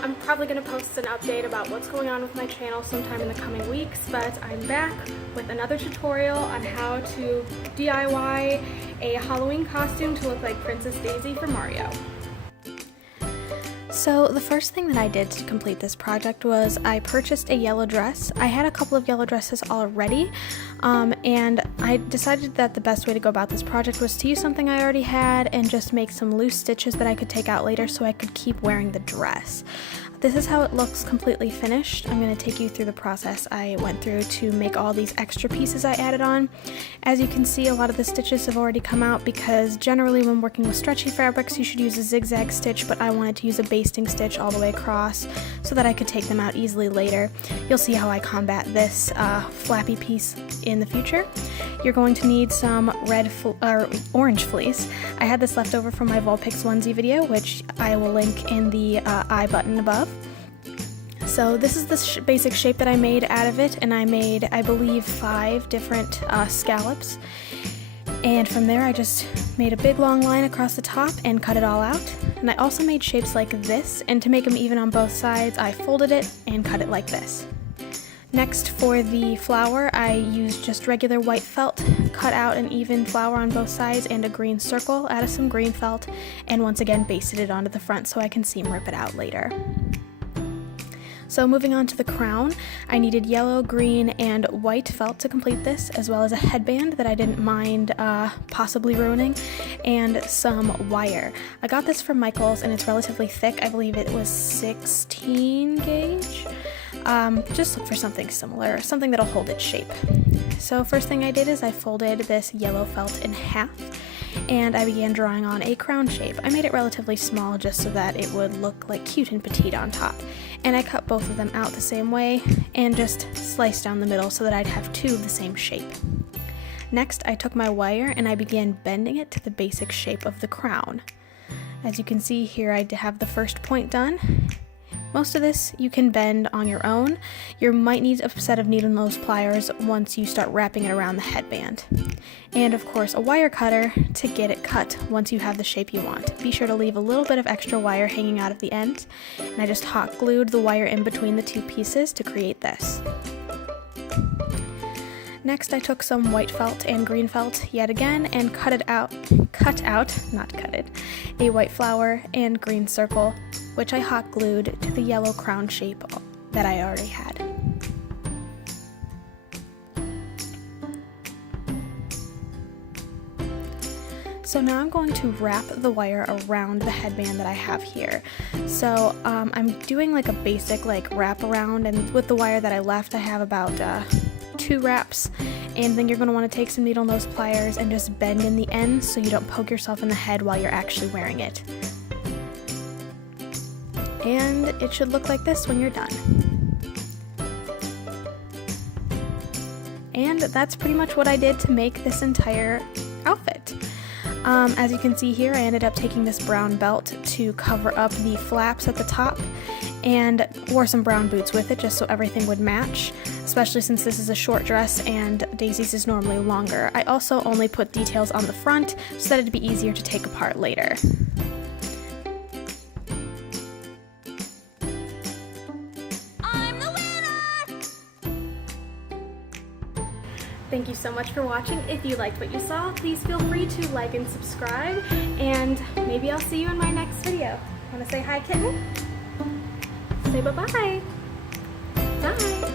I'm probably going to post an update about what's going on with my channel sometime in the coming weeks, but I'm back with another tutorial on how to DIY a Halloween costume to look like Princess Daisy for Mario. So the first thing that I did to complete this project was I purchased a yellow dress. I had a couple of yellow dresses already, and I decided that the best way to go about this project was to use something I already had and just make some loose stitches that I could take out later so I could keep wearing the dress. This is how it looks completely finished. I'm going to take you through the process I went through to make all these extra pieces I added on. As you can see, a lot of the stitches have already come out because generally when working with stretchy fabrics you should use a zigzag stitch, but I wanted to use a basting stitch all the way across so that I could take them out easily later. You'll see how I combat this flappy piece in the future. You're going to need some orange fleece. I had this left over from my Vulpix onesie video, which I will link in the I button above. So this is the basic shape that I made out of it, and I made, I believe, 5 different scallops. And from there I just made a big long line across the top and cut it all out. And I also made shapes like this, and to make them even on both sides I folded it and cut it like this. Next, for the flower, I used just regular white felt, cut out an even flower on both sides and a green circle, added some green felt, and once again basted it onto the front so I can seam rip it out later. So moving on to the crown, I needed yellow, green, and white felt to complete this, as well as a headband that I didn't mind possibly ruining, and some wire. I got this from Michaels and it's relatively thick. I believe it was 16 gauge. Just look for something similar, something that'll hold its shape. So first thing I did is I folded this yellow felt in half, and I began drawing on a crown shape. I made it relatively small just so that it would look like cute and petite on top. And I cut both of them out the same way and just sliced down the middle so that I'd have 2 of the same shape. Next, I took my wire and I began bending it to the basic shape of the crown. As you can see here, I have the first point done. Most of this you can bend on your own. You might need a set of needle nose pliers once you start wrapping it around the headband. And of course a wire cutter to get it cut once you have the shape you want. Be sure to leave a little bit of extra wire hanging out of the end. And I just hot glued the wire in between the 2 pieces to create this. Next I took some white felt and green felt yet again and cut out, a white flower and green circle, which I hot glued to the yellow crown shape that I already had. So now I'm going to wrap the wire around the headband that I have here. So I'm doing like a basic wrap around, and with the wire that I left I have about 2 wraps, and then you're going to want to take some needle nose pliers and just bend in the ends so you don't poke yourself in the head while you're actually wearing it. And it should look like this when you're done. And that's pretty much what I did to make this entire outfit. As you can see here, I ended up taking this brown belt to cover up the flaps at the top and wore some brown boots with it just so everything would match, especially since this is a short dress and Daisy's is normally longer. I also only put details on the front so that it'd be easier to take apart later. Thank you so much for watching. If you liked what you saw, please feel free to like and subscribe, and maybe I'll see you in my next video. Want to say hi, kitten? Say bye-bye. Bye.